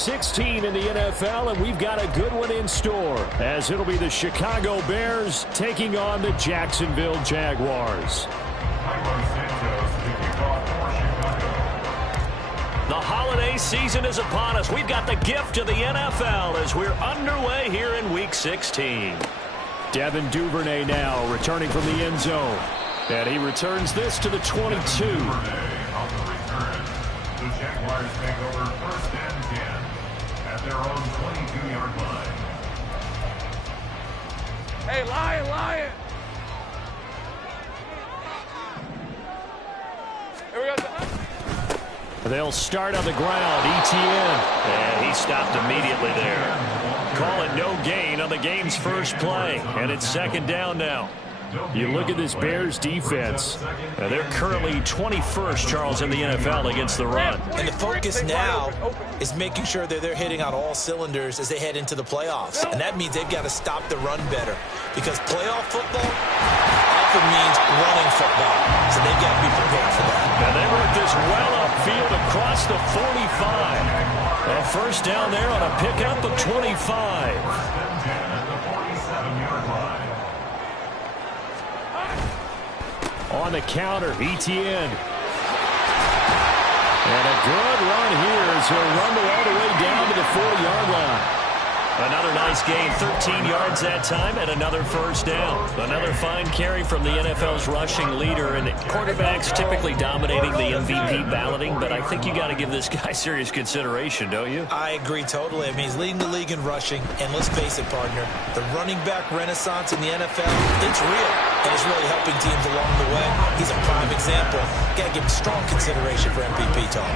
16 in the NFL, and we've got a good one in store, as it'll be the Chicago Bears taking on the Jacksonville Jaguars. The holiday season is upon us. We've got the gift of the NFL as we're underway here in Week 16. Devin Duvernay now returning from the end zone. And he returns this to the 22. The Jaguars take over 1st and 10 at their own 22-yard line. Hey, Lion! Here we go. They'll start on the ground. ETN. And he stopped immediately there. Call it no gain on the game's first play. And it's 2nd down now. You look at this Bears defense. They're currently 21st, Charles, in the NFL against the run. And the focus now is making sure that they're hitting on all cylinders as they head into the playoffs. And that means they've got to stop the run better. Because playoff football often means running football. So they've got to be prepared for that. And they work this well upfield across the 45. A first down there on a pickup of 25. On the counter, ETN. And a good run here as he'll rumble all the way down to the 40-yard line. Another nice gain, 13 yards that time, and another first down. Another fine carry from the NFL's rushing leader, and quarterbacks typically dominating the MVP balloting, but I think you got to give this guy serious consideration, don't you? I agree totally. I mean, he's leading the league in rushing, and let's face it, partner, the running back renaissance in the NFL, it's real, and it's really helping teams along the way. He's a prime example. Got to give him strong consideration for MVP talk.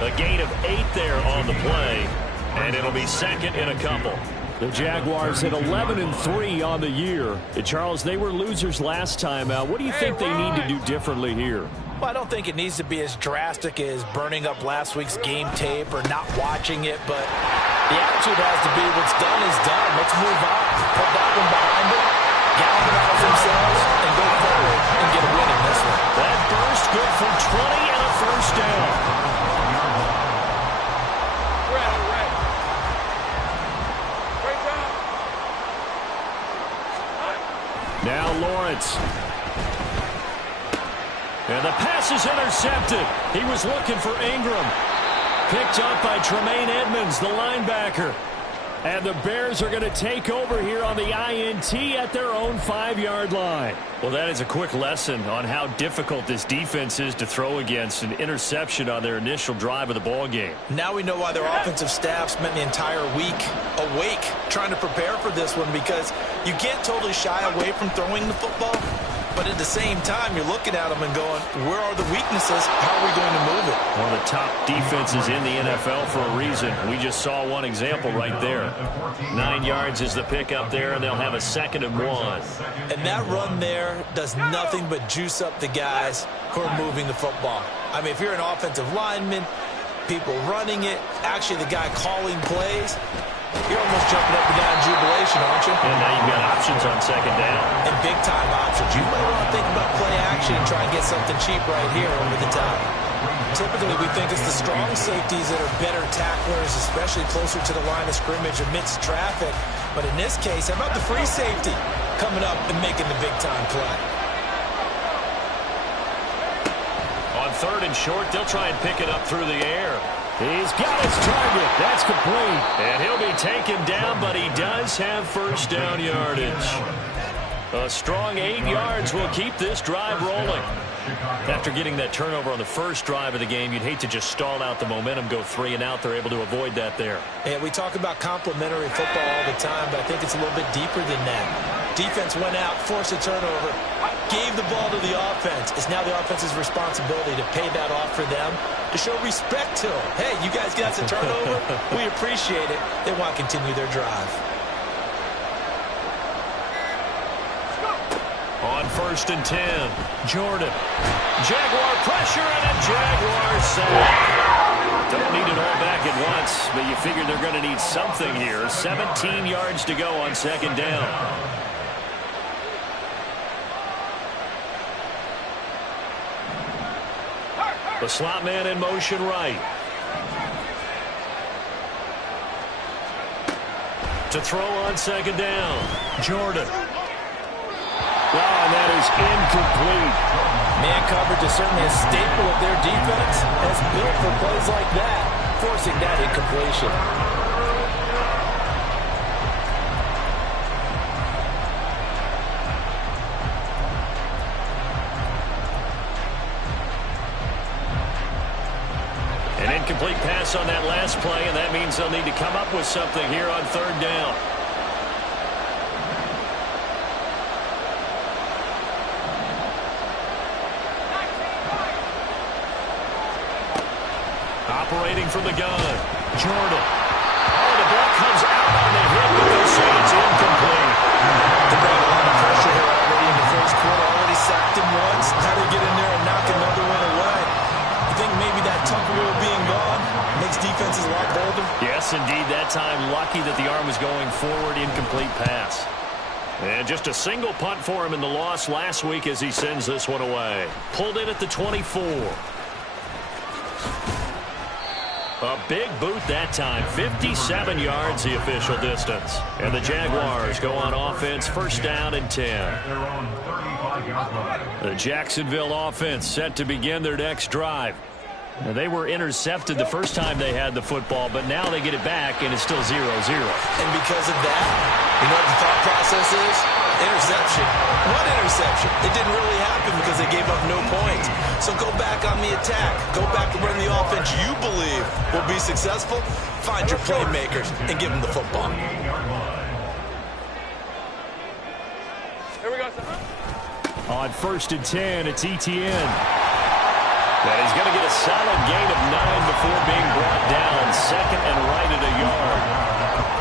A gain of 8 there on the play. And it'll be 2nd in a couple. The Jaguars hit 11-3 on the year. Charles, they were losers last time out. What do you think they need to do differently here? Well, I don't think it needs to be as drastic as burning up last week's game tape or not watching it, but the attitude has to be what's done is done. Let's move on. Put that one behind them, galvanize themselves, and go forward and get a win in this one. That burst good for 20 and a first down. Now Lawrence. And the pass is intercepted. He was looking for Ingram. Picked up by Tremaine Edmonds, the linebacker. And the Bears are going to take over here on the INT at their own 5-yard line. Well, that is a quick lesson on how difficult this defense is to throw against. An interception on their initial drive of the ball game. Now we know why their offensive staff spent the entire week awake trying to prepare for this one, because you can't totally shy away from throwing the football. But at the same time, you're looking at them and going, where are the weaknesses? How are we going to move it? One of the top defenses in the NFL for a reason. We just saw one example right there. 9 yards is the pickup there, and they'll have a 2nd and 1. And that run there does nothing but juice up the guys who are moving the football. I mean, if you're an offensive lineman, people running it, actually the guy calling plays, you're almost jumping up and down in jubilation, aren't you? And now you've got options on 2nd down. And big-time options. You might want to think about play action and try and get something cheap right here over the top. Typically, we think it's the strong safeties that are better tacklers, especially closer to the line of scrimmage amidst traffic. But in this case, how about the free safety coming up and making the big-time play? On 3rd and short, they'll try and pick it up through the air. He's got his target. That's complete. And he'll be taken down, but he does have first down yardage. A strong 8 yards will keep this drive rolling. After getting that turnover on the first drive of the game, you'd hate to just stall out the momentum, go 3 and out. They're able to avoid that there. Yeah, we talk about complementary football all the time, but I think it's a little bit deeper than that. Defense went out, forced a turnover, gave the ball to the offense. It's now the offense's responsibility to pay that off for them, to show respect to them. Hey, you guys got a turnover? We appreciate it. They want to continue their drive. On 1st and 10, Jordan. Jaguar pressure and a Jaguar sack. Don't need it all back at once, but you figure they're going to need something here. 17 yards to go on 2nd down. The slot man in motion right. To throw on second down. Jordan. Oh, and that is incomplete. Man coverage is certainly a staple of their defense, as built for plays like that, forcing that incompletion. An incomplete pass on that last play, and that means they'll need to come up with something here on third down. Operating from the gun. Jordan. Oh, the ball comes out on the hit, but they'll say it's incomplete. They brought a lot of pressure here already in the first quarter. Already sacked him once. How to get in there and knock another one away. You think maybe that Tucker rule being gone makes defenses a lot bolder? Yes, indeed. That time, lucky that the arm was going forward. Incomplete pass. And just a single punt for him in the loss last week as he sends this one away. Pulled in at the 24. A big boot that time. 57 yards the official distance. And the Jaguars go on offense, first down and 10. The Jacksonville offense set to begin their next drive. Now, they were intercepted the first time they had the football, but now they get it back, and it's still 0-0. And because of that, you know what the thought process is? Interception. What interception? It didn't really happen because they gave up no points. So go back on the attack. Go back and run the offense you believe will be successful. Find your playmakers and give them the football. Here we go, son. On first and 10, it's Etienne. And he's going to get a solid gain of 9 before being brought down. Second and right at a yard.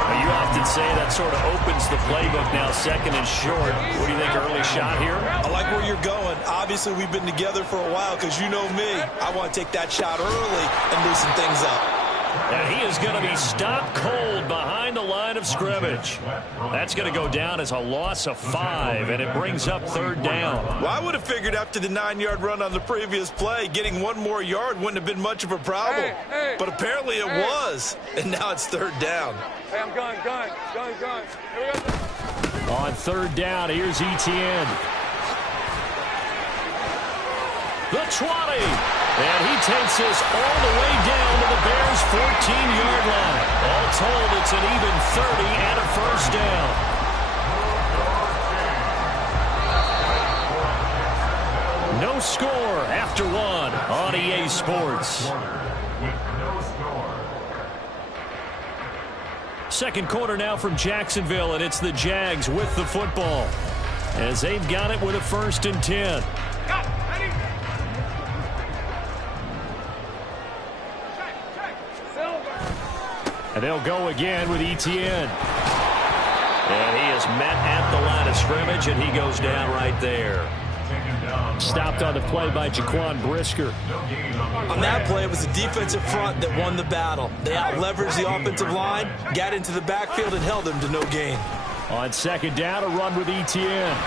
Now, you often say that sort of opens the playbook now, second and short. What do you think, early shot here? I like where you're going. Obviously, we've been together for a while because you know me. I want to take that shot early and loosen things up. And he is going to be stopped cold behind the line of scrimmage. That's going to go down as a loss of 5, and it brings up third down. Well, I would have figured after the 9-yard run on the previous play, getting one more yard wouldn't have been much of a problem. But apparently it was, and now it's third down. Hey, I'm going. Here we go. On third down, here's Etienne. The 20. And he takes this all the way down to the Bears' 14-yard line. All told, it's an even 30 and a first down. No score after one on EA Sports. Second quarter now from Jacksonville, and it's the Jags with the football as they've got it with a first and 10. And they'll go again with Etienne. And he is met at the line of scrimmage, and he goes down right there. Stopped on the play by Jaquan Brisker. On that play, it was the defensive front that won the battle. They out-leveraged the offensive line, got into the backfield, and held them to no gain. On second down, a run with Etienne.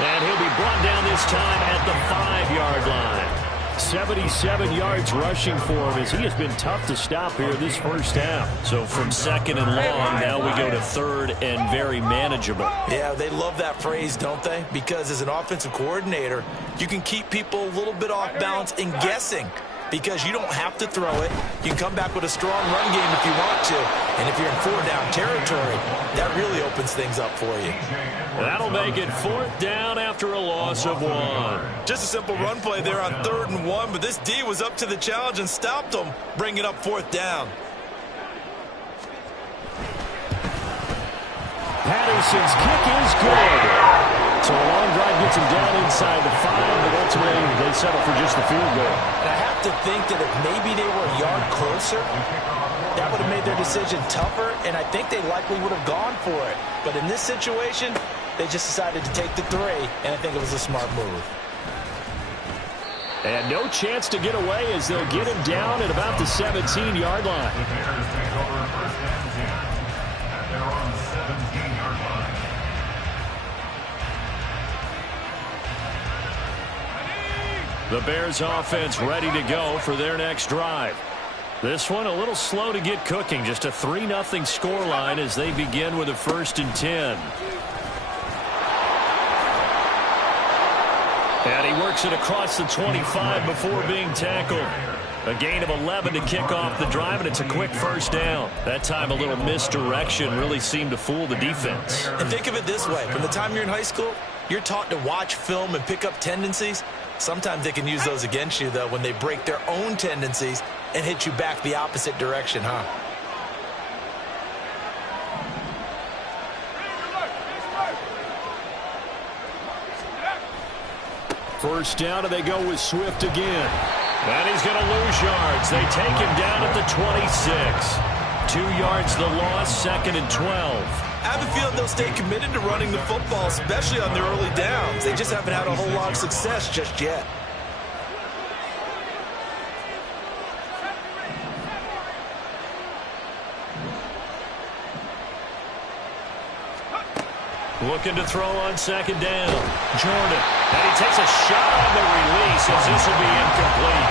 And he'll be brought down this time at the 5-yard line. 77 yards rushing for him as he has been tough to stop here this first half. So from second and long, now we go to third and very manageable. Yeah, they love that phrase, don't they? Because as an offensive coordinator, you can keep people a little bit off balance and guessing. Because you don't have to throw it. You can come back with a strong run game if you want to. And if you're in 4-down territory, that really opens things up for you. That'll make it 4th down after a loss of 1. Just a simple run play there on 3rd and 1, but this D was up to the challenge and stopped them, bringing up 4th down. Patterson's kick is good. So a long drive gets him down inside the 5, but ultimately they settle for just the field goal. And I have to think that if maybe they were a yard closer, that would have made their decision tougher, and I think they likely would have gone for it. But in this situation, they just decided to take the 3, and I think it was a smart move. And no chance to get away as they'll get him down at about the 17-yard line. The Bears take over first and 10 at their own 17-yard line. The Bears offense ready to go for their next drive. This one a little slow to get cooking. Just a 3-0 scoreline as they begin with a 1st and 10. And he works it across the 25 before being tackled. A gain of 11 to kick off the drive, and it's a quick 1st down. That time a little misdirection really seemed to fool the defense. And think of it this way. From the time you're in high school, you're taught to watch film and pick up tendencies. Sometimes they can use those against you, though, when they break their own tendencies and hit you back the opposite direction, huh? First down, and they go with Swift again. And he's going to lose yards. They take him down at the 26. 2 yards the loss, 2nd and 12. I have a feeling they'll stay committed to running the football, especially on their early downs. They just haven't had a whole lot of success just yet. Looking to throw on 2nd down. Jordan. And he takes a shot on the release as this will be incomplete.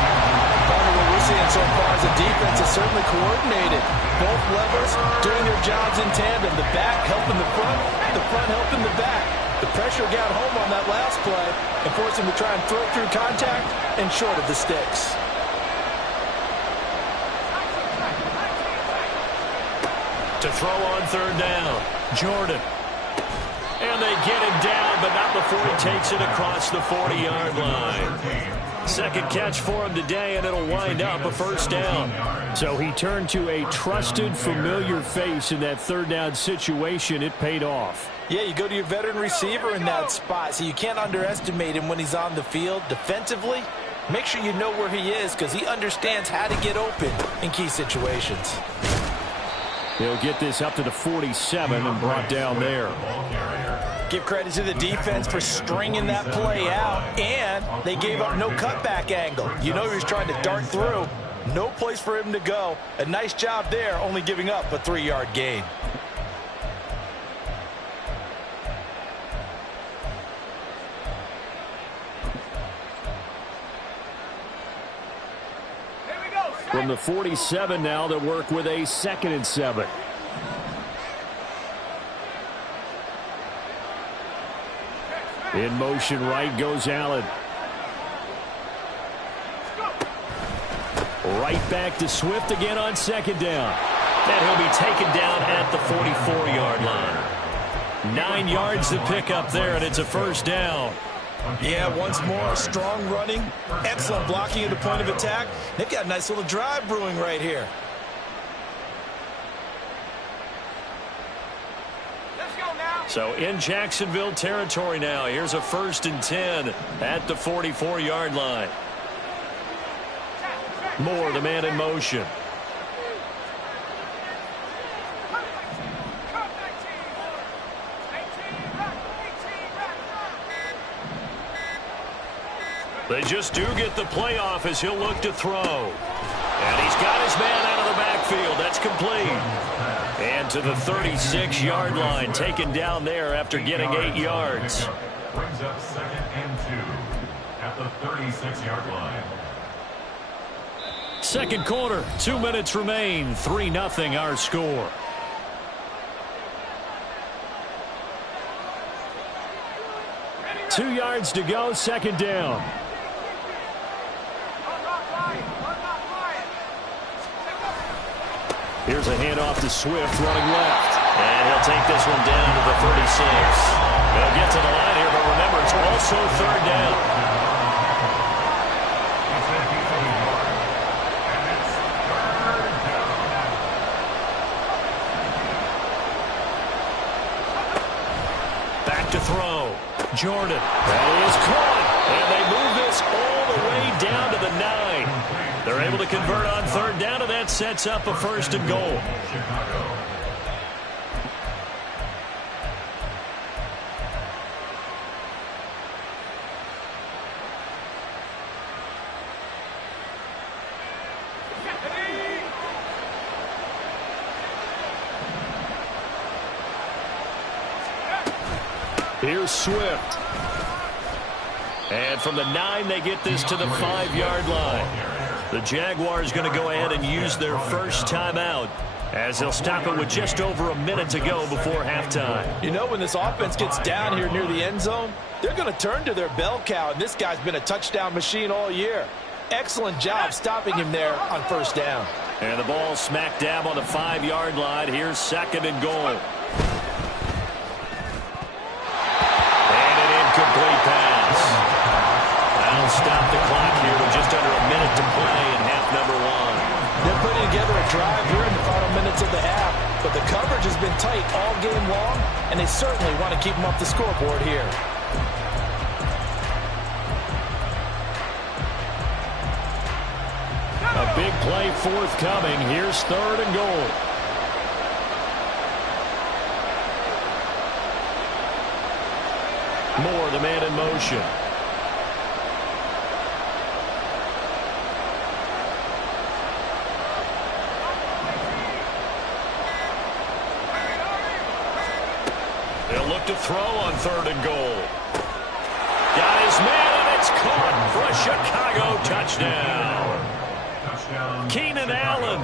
Part of what we're seeing so far is the defense is certainly coordinated. Both levers doing their jobs in tandem. The back helping the front helping the back. The pressure got home on that last play and forced him to try and throw through contact and short of the sticks. To throw on 3rd down. Jordan. And they get him down, but not before he takes it across the 40-yard line. Second catch for him today, and it'll wind up a 1st down. So he turned to a trusted, familiar face in that 3rd down situation. It paid off. Yeah, you go to your veteran receiver in that spot, so you can't underestimate him when he's on the field. Defensively, make sure you know where he is because he understands how to get open in key situations. He'll get this up to the 47 and brought down there. Give credit to the defense for stringing that play out, and they gave up no cutback angle. You know he was trying to dart through. No place for him to go. A nice job there, only giving up a 3-yard gain. From the 47 now, they'll work with a 2nd and 7. In motion right goes Allen. Right back to Swift again on 2nd down. And he'll be taken down at the 44-yard line. 9 yards to pick up there, and it's a 1st down. Yeah, once more, strong running, excellent blocking at the point of attack. They've got a nice little drive brewing right here. Let's go now. So in Jacksonville territory now. Here's a 1st and 10 at the 44-yard line. Moore, the man in motion. They just do get the playoff as he'll look to throw. And he's got his man out of the backfield. That's complete. And to the 36-yard line, taken down there after getting 8 yards. Brings up 2nd and 2 at the 36-yard line. Second quarter, 2 minutes remain. 3-0 our score. Two yards to go, 2nd down. Here's a handoff to Swift running left. And he'll take this one down to the 36. They'll get to the line here, but remember, it's also 3rd down. Back to throw. Jordan. That is caught. And they move this all the way down to the 9. They're able to convert on 3rd down, and that sets up a 1st and goal. Here's Swift. And from the 9, they get this to the 5-yard line. The Jaguars going to go ahead and use their first timeout as they'll stop it with just over a minute to go before halftime. You know, when this offense gets down here near the end zone, they're going to turn to their bell cow, and this guy's been a touchdown machine all year. Excellent job stopping him there on first down. And the ball smack dab on the 5-yard line. Here's 2nd and goal. And an incomplete pass. That'll stop the clock here with just under a minute to play in half number 1. They're putting together a drive here in the final minutes of the half, but the coverage has been tight all game long, and they certainly want to keep them off the scoreboard here. A big play forthcoming. Here's 3rd and goal. Moore, the man in motion. They'll look to throw on 3rd and goal. Got his man, and it's caught for a Chicago touchdown. Keenan Allen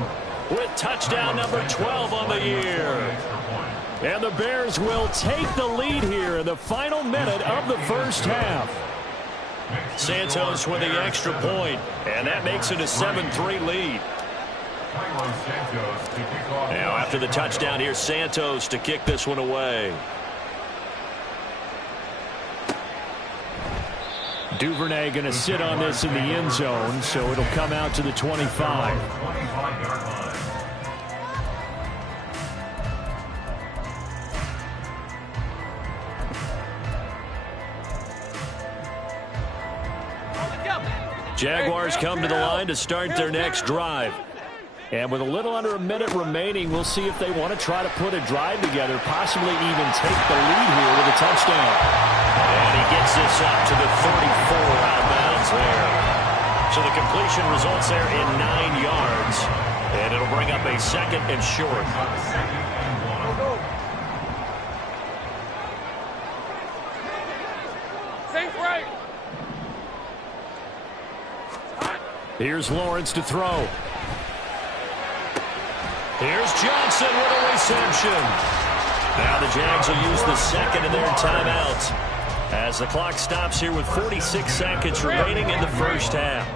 with touchdown number 12 on the year. And the Bears will take the lead here in the final minute of the first half. Santos with the extra point, and that makes it a 7-3 lead. Now after the touchdown, here's Santos to kick this one away. Duvernay going to sit on this in the end zone, so it'll come out to the 25. Jaguars come to the line to start their next drive. And with a little under a minute remaining, we'll see if they want to try to put a drive together, possibly even take the lead here with a touchdown. And he gets this up to the 34 out of bounds there. So the completion results there in 9 yards. And it'll bring up a 2nd and short. Here's Lawrence to throw. Here's Johnson with a reception. Now the Jags will use the 2nd of their timeouts as the clock stops here with 46 seconds remaining in the first half.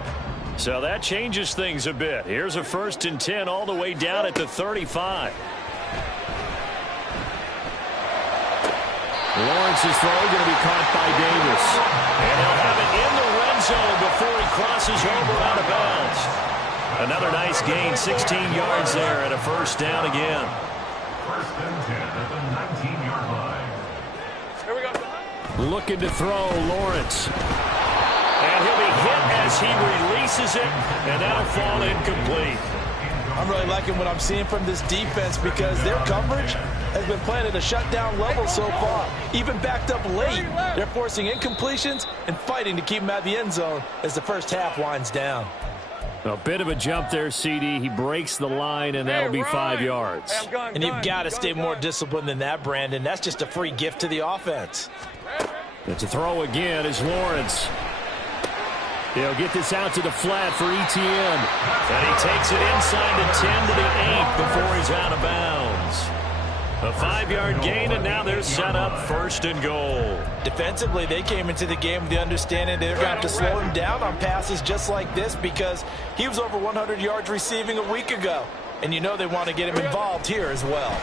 So that changes things a bit. Here's a 1st and 10 all the way down at the 35. Lawrence's throw going to be caught by Davis. And he'll have it in the red zone before he crosses over out of bounds. Another nice gain, 16 yards there, and a 1st down again. 1st and 10 at the 19-yard line. Here we go. Looking to throw, Lawrence. And he'll be hit as he releases it, and that'll fall incomplete. I'm really liking what I'm seeing from this defense because their coverage has been playing at a shutdown level so far. Even backed up late, they're forcing incompletions and fighting to keep them out of the end zone as the first half winds down. A bit of a jump there, CD. He breaks the line, and that'll be 5 yards. And you've got to stay more disciplined than that, Brandon. That's just a free gift to the offense. It's a throw again is Lawrence. He'll get this out to the flat for ETN. And he takes it inside the 10 to the 8 before he's out of bounds. A 5-yard gain, and now they're set up 1st and goal. Defensively, they came into the game with the understanding they're going to have to slow him down on passes just like this because he was over 100 yards receiving a week ago. And you know they want to get him involved here as well.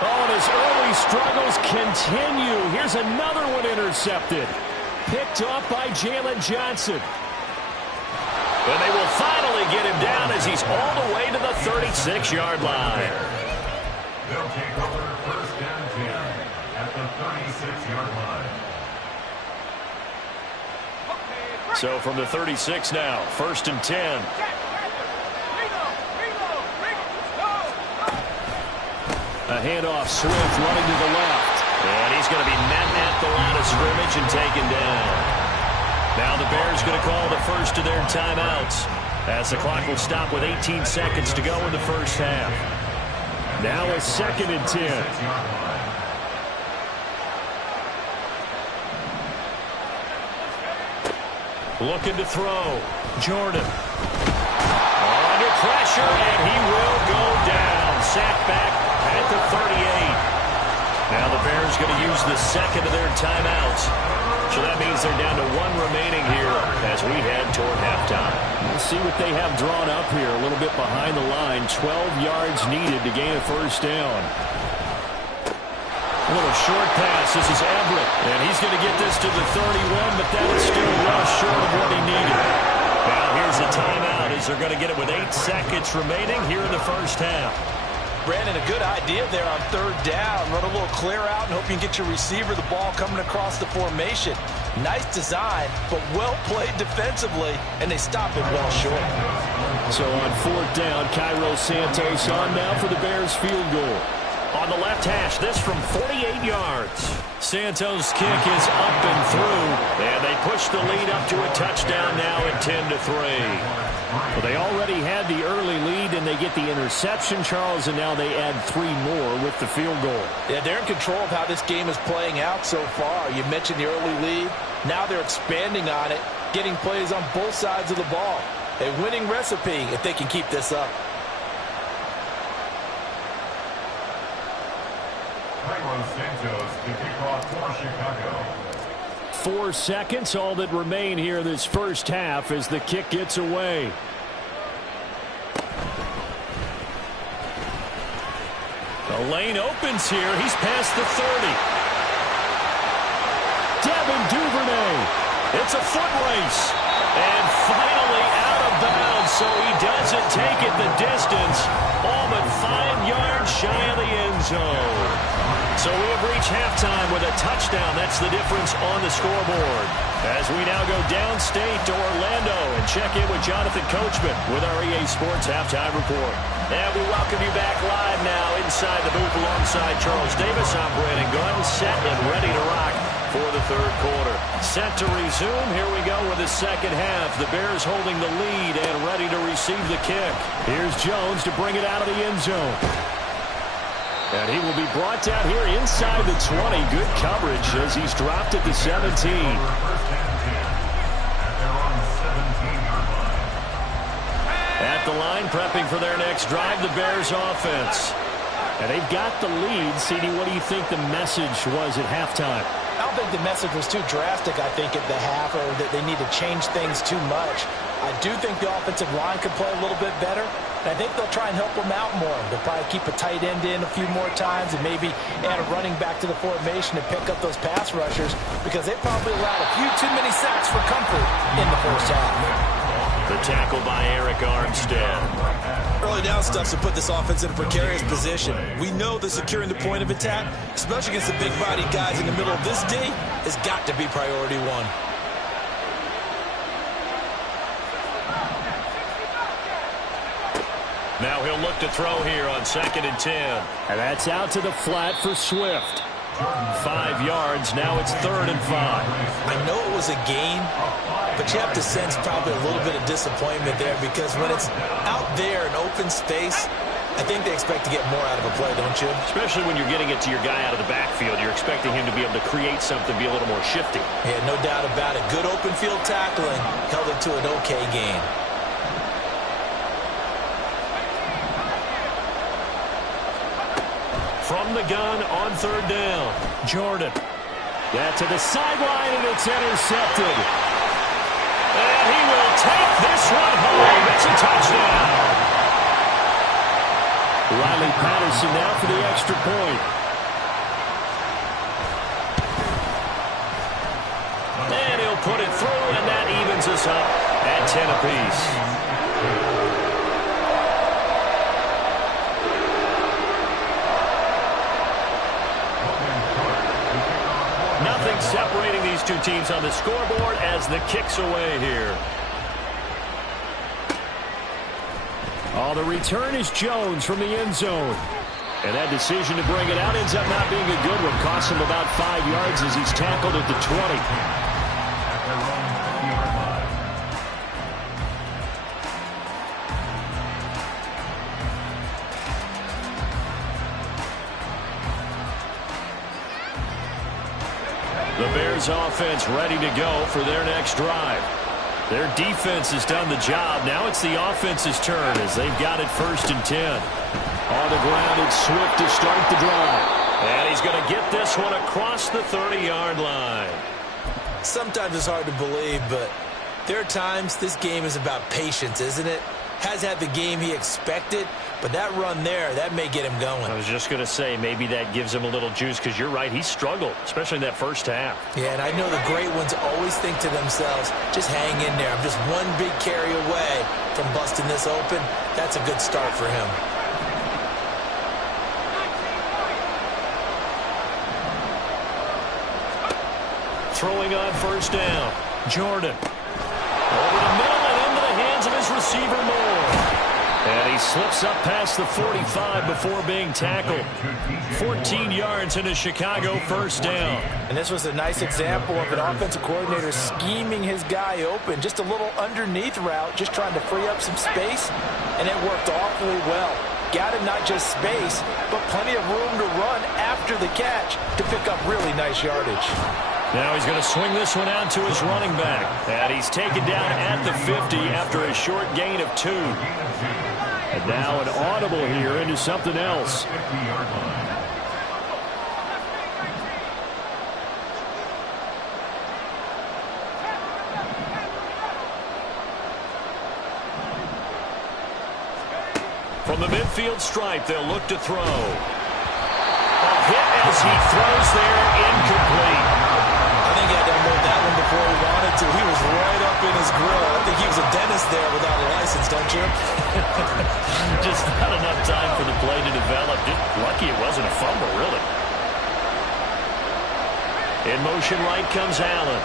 Oh, and his early struggles continue. Here's another one intercepted. Picked off by Jalen Johnson. And they will finally get him down as he's all the way to the 36-yard line. They'll take over 1st and 10 at the 36-yard line. So from the 36 now, 1st and 10. A handoff, Swift running to the left. And he's going to be met at the line of scrimmage and taken down. Now the Bears going to call the first of their timeouts as the clock will stop with 18 seconds to go in the first half. Now a 2nd and 10. Looking to throw. Jordan. Under pressure, and he will go down. Sacked back at the 38. Now the Bears going to use the second of their timeouts. So that means they're down to one remaining here as we head toward halftime. We'll see what they have drawn up here. A little bit behind the line. 12 yards needed to gain a first down. A little short pass. This is Everett. And he's going to get this to the 31, but that is still well short of what he needed. Now here's the timeout as they're going to get it with 8 seconds remaining here in the first half. Brandon, a good idea there on third down. Run a little clear out and hope you can get your receiver the ball coming across the formation. Nice design, but well played defensively, and they stop it well short. So on fourth down, Cairo Santos on now for the Bears field goal. On the left hash, this from 48 yards. Santos' kick is up and through, and they push the lead up to a touchdown now at 10-3. Well, they already had the early lead, and they get the interception, Charles, and now they add 3 more with the field goal. Yeah, they're in control of how this game is playing out so far. You mentioned the early lead. Now they're expanding on it, getting plays on both sides of the ball. A winning recipe if they can keep this up. Cairo Santos to kick off for Chicago. 4 seconds, all that remain here this first half as the kick gets away. The lane opens here. He's past the 30. Devin Duvernay. It's a foot race. And finally out of bounds, so he doesn't take it the distance. All but 5 yards shy of the end zone. So we have reached halftime with a touchdown. That's the difference on the scoreboard. As we now go downstate to Orlando and check in with Jonathan Coachman with our EA Sports Halftime Report. And we welcome you back live now inside the booth alongside Charles Davis. I'm Brandon Gunn, set and ready to rock for the third quarter. Set to resume. Here we go with the second half. The Bears holding the lead and ready to receive the kick. Here's Jones to bring it out of the end zone. And he will be brought down here inside the 20. Good coverage as he's dropped at the 17. At the line, prepping for their next drive, the Bears offense. And they've got the lead. CD, what do you think the message was at halftime? I don't think the message was too drastic, I think, at the half, or that they need to change things too much. I do think the offensive line could play a little bit better. And I think they'll try and help them out more. They'll probably keep a tight end in a few more times and maybe add a running back to the formation and pick up those pass rushers because they probably allowed a few too many sacks for comfort in the first half. The tackle by Eric Armstead. Early down stuff to put this offense in a precarious position. We know that securing the point of attack, especially against the big-bodied guys in the middle of this D, has got to be priority one. Now he'll look to throw here on 2nd and 10. And that's out to the flat for Swift. 5 yards. Now it's 3rd and 5. I know it was a gain, but you have to sense probably a little bit of disappointment there because when it's out there in open space, I think they expect to get more out of a play, don't you? Especially when you're getting it to your guy out of the backfield. You're expecting him to be able to create something, be a little more shifty. Yeah, no doubt about it. Good open field tackling held it to an okay gain. From the gun on 3rd down. Jordan. Yeah, to the sideline, and it's intercepted. And he will take this one home. It's a touchdown. Riley Patterson now for the extra point. And he'll put it through, and that evens us up at 10 apiece. Nothing separating these two teams on the scoreboard as the kick's away here. Oh, the return is Jones from the end zone. And that decision to bring it out ends up not being a good one. Costs him about 5 yards as he's tackled at the 20. The Bears offense ready to go for their next drive. Their defense has done the job. Now it's the offense's turn as they've got it 1st and 10. On the ground, it's Swift to start the drive. And he's going to get this one across the 30-yard line. Sometimes it's hard to believe, but there are times this game is about patience, isn't it? Has had the game he expected, but that run there, that may get him going. I was just going to say, maybe that gives him a little juice, because you're right, he struggled, especially in that first half. Yeah, and I know the great ones always think to themselves, just hang in there. I'm just one big carry away from busting this open. That's a good start for him. Throwing on 1st down. Jordan. Over the middle and into the hands of his receiver Moore. And he slips up past the 45 before being tackled. 14 yards into Chicago 1st down. And this was a nice example of an offensive coordinator scheming his guy open. Just a little underneath route, just trying to free up some space. And it worked awfully well. Got him not just space, but plenty of room to run after the catch to pick up really nice yardage. Now he's going to swing this one out to his running back. And he's taken down at the 50 after a short gain of 2. And now an audible here into something else. From the midfield stripe, they'll look to throw. A hit as he throws there, incomplete. I think he had to unload that one before he wanted to. He was right up in his grill. I think he was a dentist there without a license, don't you? Just not enough time for the play to develop. Just lucky it wasn't a fumble, really. In motion right comes Allen.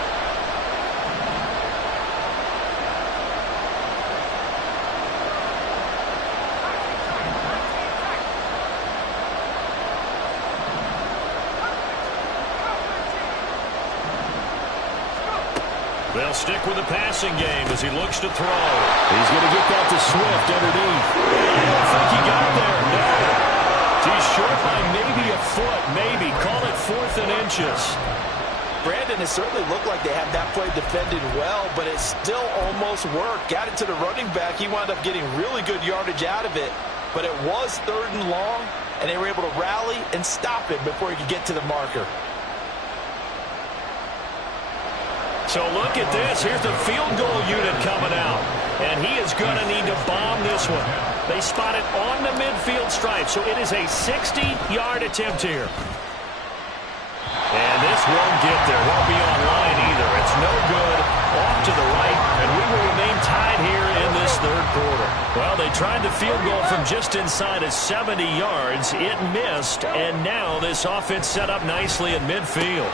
They'll stick with the passing game as he looks to throw. He's going to get that to Swift underneath. I don't think he got there. No. He's short by maybe a foot, maybe. Call it 4th and inches. Brandon, it certainly looked like they had that play defended well, but it still almost worked. Got it to the running back. He wound up getting really good yardage out of it, but it was 3rd and long, and they were able to rally and stop it before he could get to the marker. So look at this. Here's the field goal unit coming out. And he is going to need to bomb this one. They spot it on the midfield stripe. So it is a 60-yard attempt here. And this won't get there. Won't be online either. It's no good. Off to the right. And we will remain tied here in this 3rd quarter. Well, they tried the field goal from just inside of 70 yards. It missed. And now this offense set up nicely in midfield.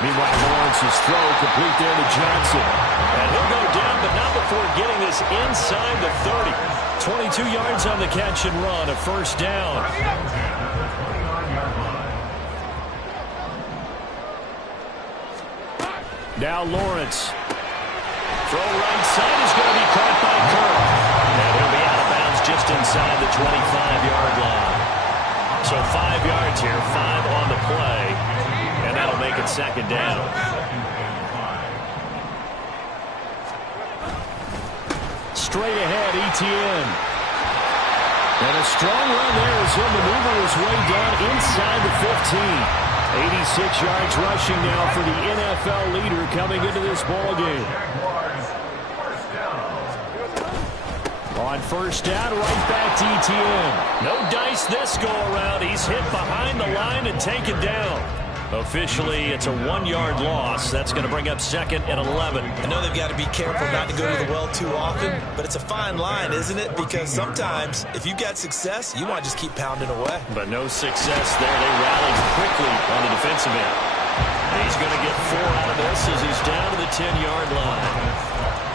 Meanwhile, Lawrence's throw complete there to Johnson. And he'll go down, but not before getting this inside the 30. 22 yards on the catch and run, a 1st down. Now Lawrence. Throw right side is going to be caught by Kirk. And he'll be out of bounds just inside the 25-yard line. So 5 yards here, 5 on the play. And that'll make it 2nd down. Straight ahead, Etienne. And a strong run there as he'll maneuver his way down inside the 15. 86 yards rushing now for the NFL leader coming into this ballgame. On 1st down, right back to Etienne. No dice this go around. He's hit behind the line and taken down. Officially, it's a 1-yard loss. That's going to bring up 2nd and 11. I know they've got to be careful not to go to the well too often, but it's a fine line, isn't it? Because sometimes, if you got success, you want to just keep pounding away. But no success there. They rallied quickly on the defensive end. He's going to get 4 out of this as he's down to the 10-yard line.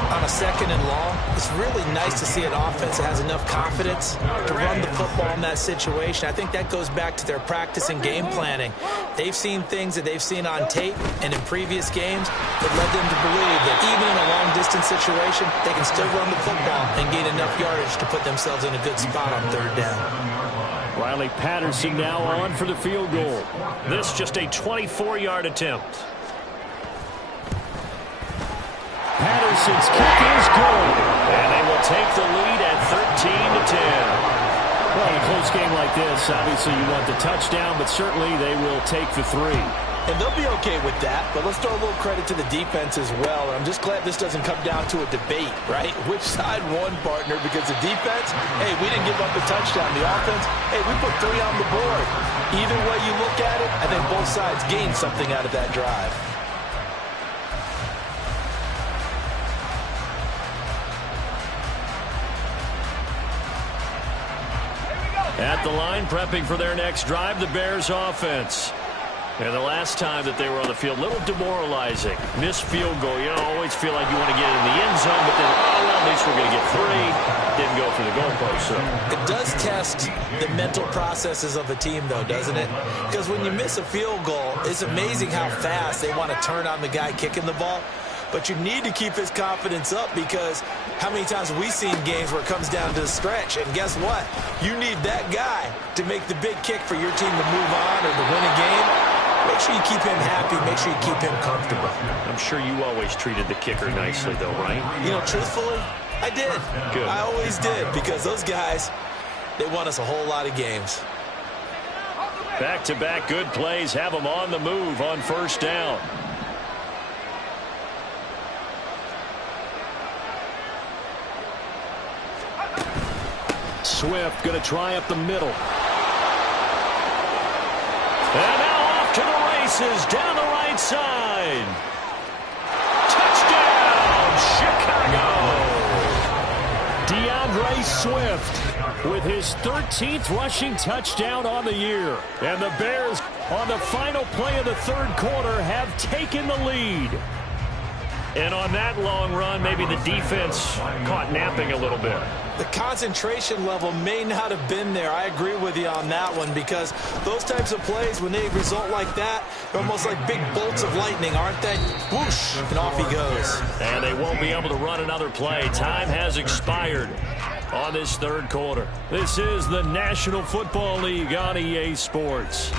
On a 2nd and long, it's really nice to see an offense that has enough confidence to run the football in that situation. I think that goes back to their practice and game planning. They've seen things that they've seen on tape and in previous games that led them to believe that even in a long-distance situation, they can still run the football and gain enough yardage to put themselves in a good spot on 3rd down. Riley Patterson now on for the field goal. This just a 24-yard attempt. Patterson Jefferson's kick is good. And they will take the lead at 13-10. Well, in a close game like this, obviously you want the touchdown, but certainly they will take the 3. And they'll be okay with that, but let's throw a little credit to the defense as well. And I'm just glad this doesn't come down to a debate, right? Which side won, partner? Because the defense, hey, we didn't give up a touchdown. The offense, hey, we put 3 on the board. Either way you look at it, I think both sides gained something out of that drive. At the line, prepping for their next drive, the Bears offense. And the last time that they were on the field, a little demoralizing. Missed field goal. You always feel like you want to get in the end zone, but then, oh, well, at least we're going to get 3. Didn't go for the goalpost. So it does test the mental processes of a team, though, doesn't it? Because when you miss a field goal, it's amazing how fast they want to turn on the guy kicking the ball. But you need to keep his confidence up, because how many times have we seen games where it comes down to the stretch? And guess what? You need that guy to make the big kick for your team to move on or to win a game. Make sure you keep him happy. Make sure you keep him comfortable. I'm sure you always treated the kicker nicely, though, right? You know, truthfully, I did. Good. I always did, because those guys, they won us a whole lot of games. Back-to-back good plays have them on the move on first down. Swift going to try up the middle. And now off to the races down the right side. Touchdown, Chicago! DeAndre Swift with his 13th rushing touchdown on the year. And the Bears, on the final play of the third quarter, have taken the lead. And on that long run, maybe the defense caught napping a little bit. The concentration level may not have been there. I agree with you on that one, because those types of plays, when they result like that, they're almost like big bolts of lightning, aren't they? Whoosh, and off he goes. And they won't be able to run another play. Time has expired on this third quarter. This is the National Football League on EA Sports.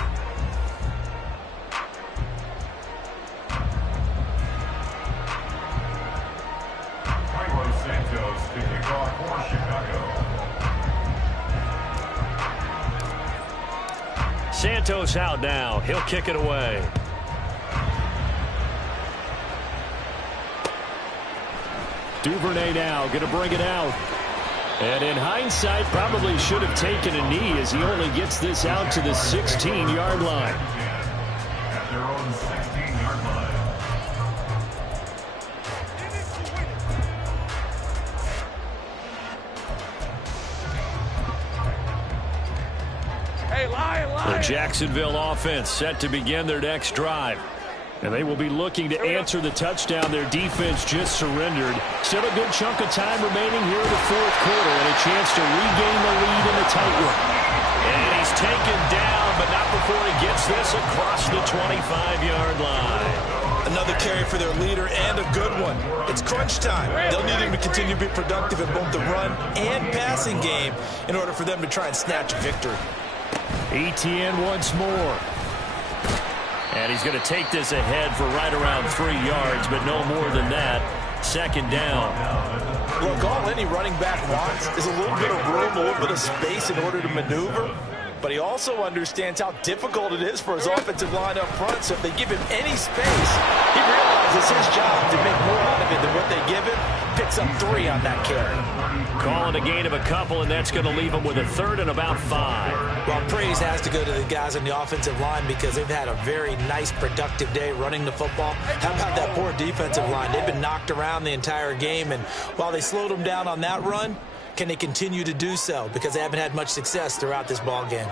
Santos out now. He'll kick it away. Duvernay now going to bring it out. And in hindsight, probably should have taken a knee, as he only gets this out to the 16-yard line. At their own 16-yard line. Hey, lion. The Jacksonville offense set to begin their next drive. And they will be looking to answer the touchdown their defense just surrendered. Still a good chunk of time remaining here in the fourth quarter, and a chance to regain the lead in the tight one. And he's taken down, but not before he gets this across the 25-yard line. Another carry for their leader, and a good one. It's crunch time. They'll need him to continue to be productive in both the run and passing game in order for them to try and snatch a victory. ETN once more. And he's going to take this ahead for right around 3 yards, but no more than that. Second down. Look, all any running back wants is a little bit of room, a little bit of space in order to maneuver. But he also understands how difficult it is for his offensive line up front. So if they give him any space, he realizes his job to make more out of it than what they give him. Picks up 3 on that carry. Calling a gain of a couple, and that's going to leave him with a third and about 5. Well, praise has to go to the guys on the offensive line, because they've had a very nice, productive day running the football. How about that poor defensive line? They've been knocked around the entire game, and while they slowed them down on that run, can they continue to do so? Because they haven't had much success throughout this ball game.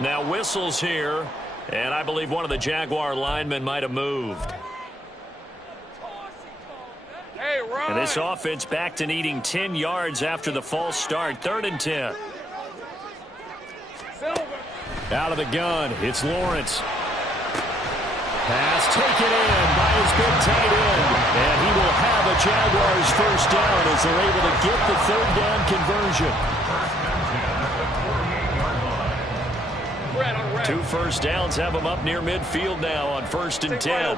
Now whistles here, and I believe one of the Jaguar linemen might have moved. Hey, run. And this offense back to needing 10 yards after the false start. 3rd and 10. Out of the gun, it's Lawrence. Pass taken in by his big tight end. And he will have a Jaguars first down as they're able to get the 3rd down conversion. 2 first downs have them up near midfield now on 1st and 10.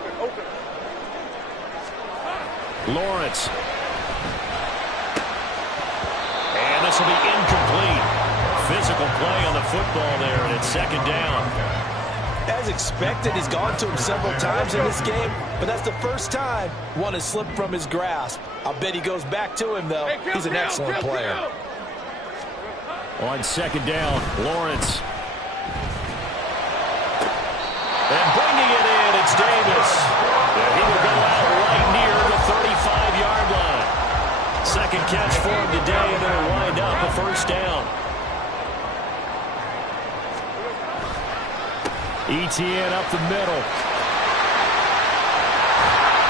Lawrence. And this will be incomplete. Physical play on the football there, and it's second down. As expected, he's gone to him several times in this game, but that's the first time one has slipped from his grasp. I'll bet he goes back to him, though. He's an excellent player. On second down, Lawrence. And bringing it in, it's Davis. And he will go out right near the 35-yard line. Second catch for him today, and they'll wind up a first down. ETN up the middle.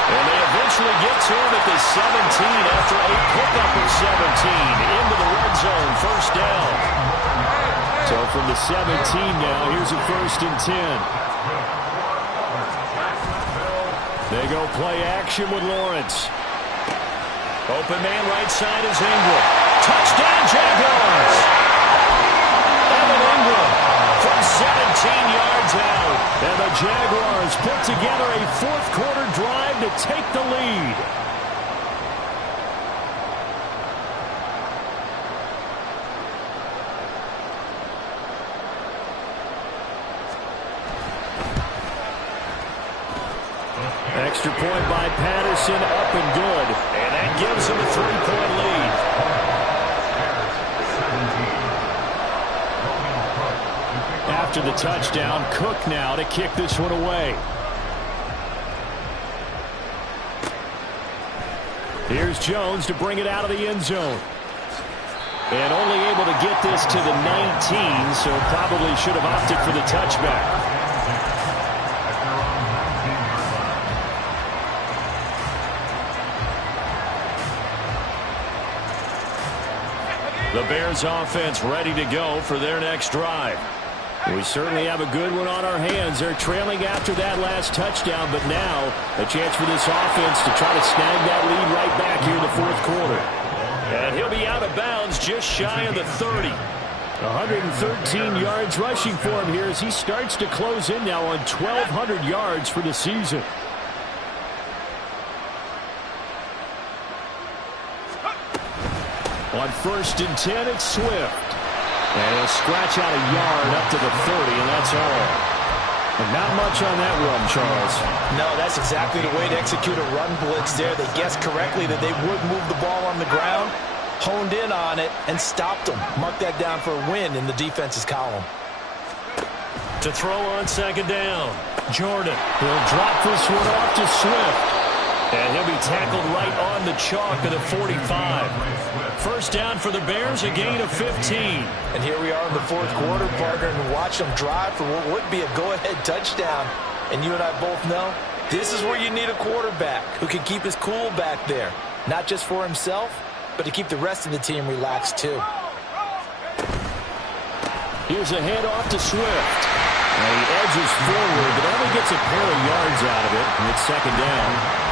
And they eventually get to him at the 17 after a pickup of 17 into the red zone, first down. So from the 17 now, here's a 1st and 10. They go play action with Lawrence. Open man right side is Ingram. Touchdown Jaguars! Evan Ingram from 17 yards out. And the Jaguars put together a fourth-quarter drive to take the lead. Extra point by Patterson, up and good. And that gives him a 3-point lead. After the touchdown, Cook now to kick this one away. Here's Jones to bring it out of the end zone. And only able to get this to the 19, so probably should have opted for the touchback. The Bears offense ready to go for their next drive. We certainly have a good one on our hands. They're trailing after that last touchdown, but now a chance for this offense to try to snag that lead right back here in the fourth quarter. And he'll be out of bounds just shy of the 30. 113 yards rushing for him here as he starts to close in now on 1,200 yards for the season. On 1st and 10, it's Swift. And he'll scratch out a yard up to the 30, and that's all. And not much on that run, Charles. No, that's exactly the way to execute a run blitz there. They guessed correctly that they would move the ball on the ground, honed in on it, and stopped them. Mark that down for a win in the defense's column. To throw on second down, Jordan. He'll drop this one off to Swift. And he'll be tackled right on the chalk of the 45. First down for the Bears, a gain of 15. And here we are in the fourth quarter, partner, and watch them drive for what would be a go-ahead touchdown. And you and I both know this is where you need a quarterback who can keep his cool back there. Not just for himself, but to keep the rest of the team relaxed too. Here's a handoff to Swift. And he edges forward, but only gets a pair of yards out of it. And it's second down.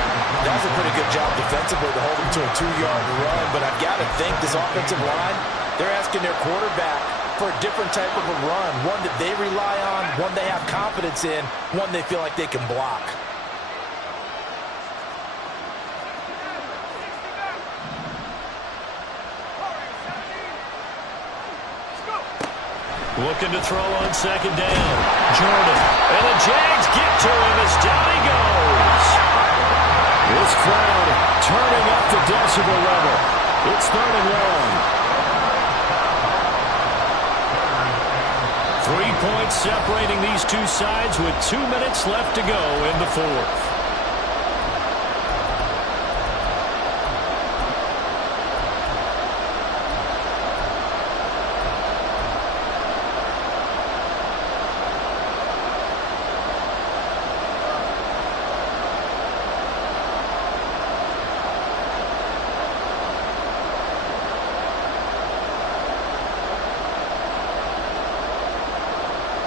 That was a pretty good job defensively to hold him to a 2-yard run, but I've got to think this offensive line, they're asking their quarterback for a different type of a run, one that they rely on, one they have confidence in, one they feel like they can block. Looking to throw on second down. Jordan. And the Jags get to him as down he goes. This crowd turning up the decibel level. It's 3rd and long. 3 points separating these two sides with 2 minutes left to go in the fourth.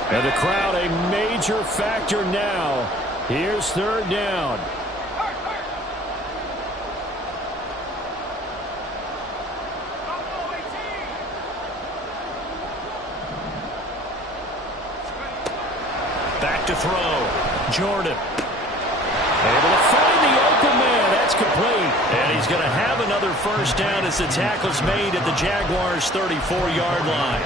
And the crowd a major factor now. Here's 3rd down. Back to throw. Jordan. Able to find the open man. That's complete. And he's going to have another first down as the tackle's made at the Jaguars' 34-yard line.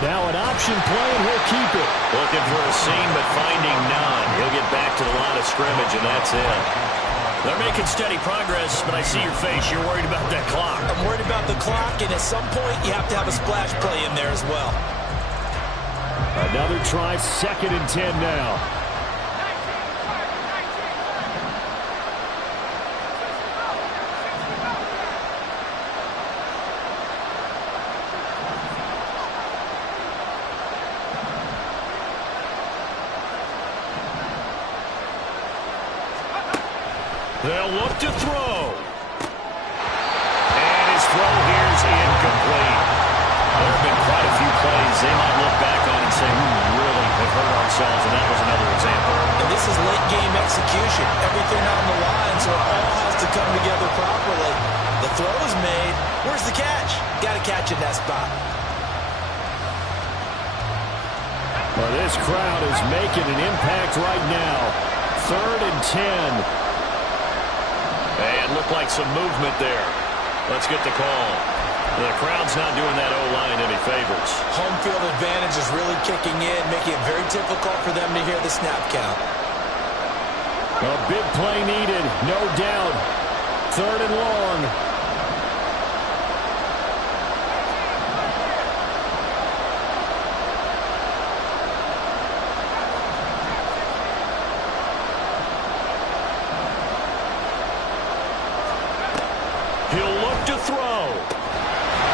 Now an option play, and he'll keep it. Looking for a seam, but finding none. He'll get back to the line of scrimmage, and that's it. They're making steady progress, but I see your face. You're worried about that clock. I'm worried about the clock, and at some point, you have to have a splash play in there as well. Another try, 2nd and 10 now. They'll look to throw. And his throw here's incomplete. There have been quite a few plays they might look back on and say, we really have hurt ourselves, and that was another example. And this is late-game execution. Everything on the line, so it all has to come together properly. The throw is made. Where's the catch? Got to catch in that spot. Well, this crowd is making an impact right now. 3rd and 10. And looked like some movement there. Let's get the call. The crowd's not doing that O-line any favors. Home field advantage is really kicking in, making it very difficult for them to hear the snap count. A big play needed, no doubt. 3rd and long. He'll look to throw.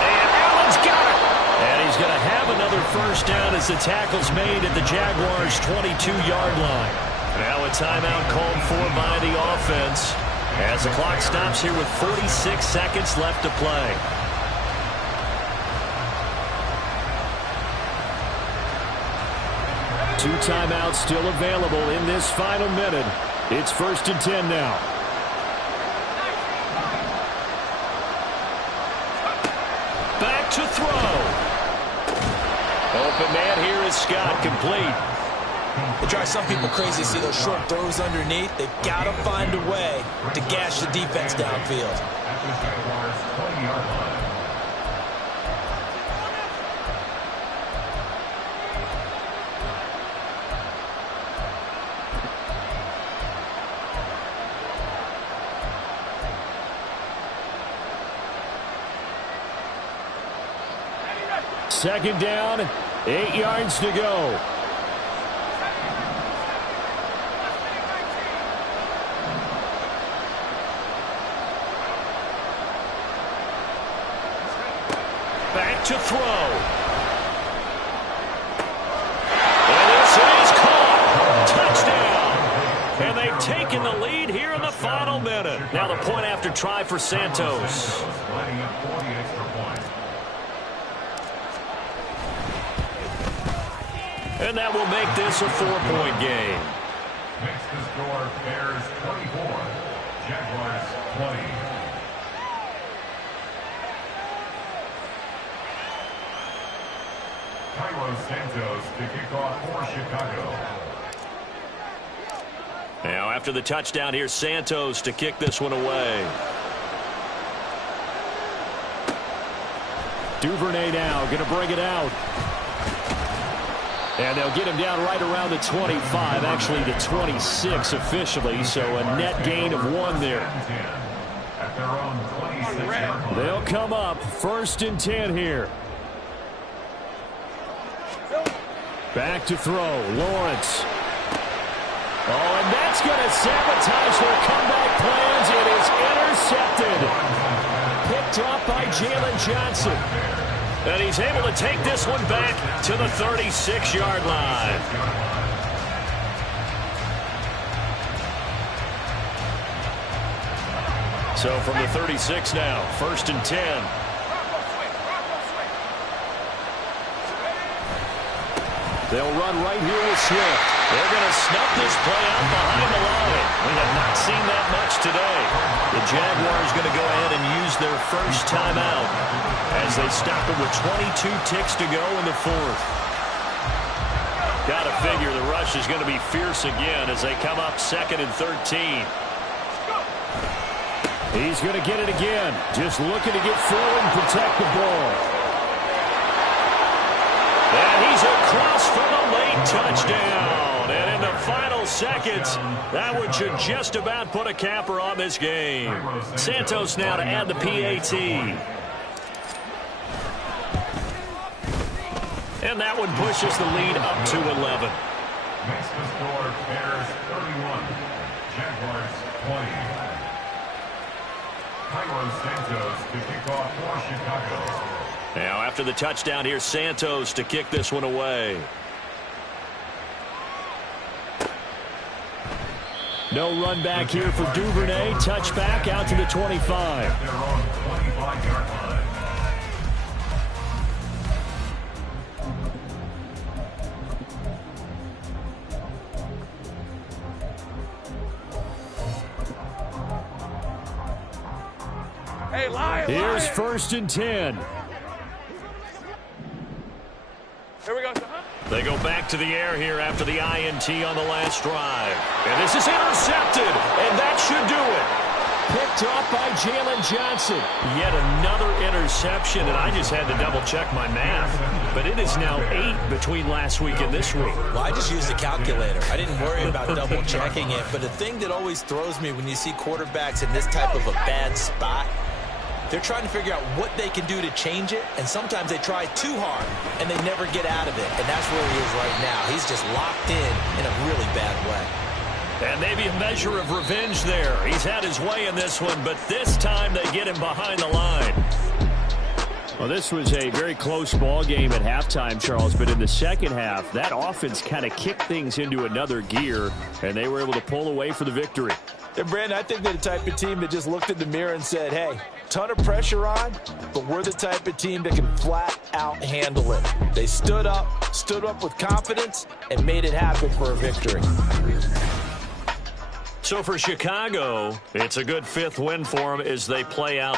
And Allen's got it. And he's going to have another first down as the tackle's made at the Jaguars' 22-yard line. Now a timeout called for by the offense as the clock stops here with 46 seconds left to play. Two timeouts still available in this final minute. It's 1st and 10 now. Back to throw. Open man here is Scott, complete. It drives some people crazy to see those short throws underneath. They've got to find a way to gash the defense downfield. Second down, 8 yards to go. Back to throw. And this is caught. Touchdown. And they've taken the lead here in the final minute. Now the point after try for Santos. And that will make this a 4-point game. Makes the score Bears 24, Jaguars 20. Cairo Santos to kick off for Chicago. Now after the touchdown, here's Santos to kick this one away. Duvernay now going to bring it out. And they'll get him down right around the 25, actually the 26 officially, so a net gain of 1 there. They'll come up 1st and 10 here. Back to throw, Lawrence. Oh, and that's going to sabotage their comeback plans. It is intercepted. Picked up by Jalen Johnson. And he's able to take this one back to the 36-yard line. So from the 36 now, 1st and 10. They'll run right here with Swift. They're going to snuff this play out behind the line. We have not seen that much today. The Jaguars going to go ahead and use their first timeout as they stop it with 22 ticks to go in the fourth. Got to figure the rush is going to be fierce again as they come up 2nd and 13. He's going to get it again. Just looking to get forward and protect the ball. And he's across for the late touchdown. And in the final seconds, that one should just about put a capper on this game. Santos now to add the PAT. And that one pushes the lead up to 11. Makes the score Bears 31, Jaguars 20. Santos to kick off for Chicago. Now after the touchdown, here's Santos to kick this one away. No run back here for Duvernay. Touchback out to the 25. Their own 25-yard line. Hey, Lion, Here's Lion. 1st and 10. Here we go. They go back to the air here after the INT on the last drive. And this is intercepted, and that should do it. Picked off by Jalen Johnson. Yet another interception, and I just had to double-check my math. But it is now 8 between last week and this week. Well, I just used a calculator. I didn't worry about double-checking it. But the thing that always throws me when you see quarterbacks in this type of a bad spot, they're trying to figure out what they can do to change it, and sometimes they try too hard, and they never get out of it. And that's where he is right now. He's just locked in a really bad way. And maybe a measure of revenge there. He's had his way in this one, but this time they get him behind the line. Well, this was a very close ball game at halftime, Charles, but in the second half, that offense kind of kicked things into another gear, and they were able to pull away for the victory. And, Brandon, I think they're the type of team that just looked in the mirror and said, hey, ton of pressure on, but we're the type of team that can flat out handle it. They stood up with confidence, and made it happen for a victory. So for Chicago, it's a good 5th win for them as they play out